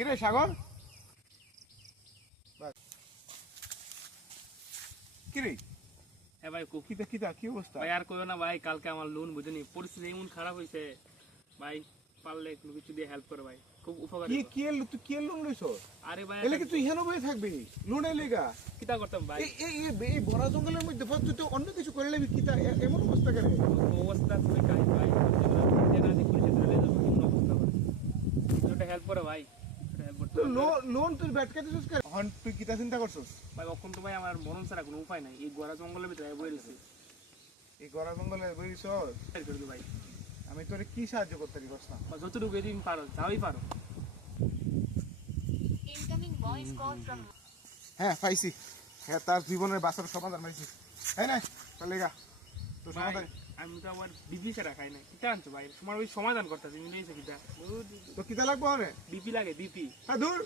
কিরে সাগর, কিরে হ্যাঁ ভাই খুব কিতা কিতা কি অবস্থা? ভাই আর কইও না ভাই, কালকে আমার লোন বুঝেনি পরিস্থিতি এমন খারাপ হয়েছে ভাই, পারলে একটু কিছু দিয়ে হেল্প করে ভাই, খুব উপকার কি কি তুই কি লোন লইছ? আরে ভাই এলে কি তুই হেন বই থাকবি লোন এলেগা? কিতা করতাম ভাই, এই বড় জঙ্গলের মধ্যে তুই তো অন্য কিছু করে লেবি, কিতা এমন অবস্থা করে? অবস্থা খুবই খারাপ ভাই, পরিস্থিতি চলে যাবো এমন অবস্থা ভাই, কিছুটা হেল্প করে ভাই, হেল্প করতে তো লোন তুই ব্যাটকা দিছিস কেন? হন তুই কিতা চিন্তা করছস? ভাই অখন তো ভাই আমার মরণ ছাড়া কোনো উপায় নাই, এই গোড়া জঙ্গলের ভিতরে বই রয়েছে এই গড়া জঙ্গলে বইছস, করে দিও ভাই, আমি তোরে কি সাহায্য করতে পারি বস না? বা যতটুকু এদিন পারো যাওই পারো। Incoming voice call from হ্যাঁ পাইছি, হ্যাঁ তার জীবনের বাঁচার সমাধান পাইছি। হ্যাঁ না তাহলে গা তো ভাই, সমাধান। আমি তো আমার বিপি ছাড়া খাই না, কিতা আনছো ভাই, তোমার ওই সমাধান করতেছি মিলেছে কিতা, তো কিতা লাগবো হনে? বিপি লাগে বিপি। হ্যাঁ দূর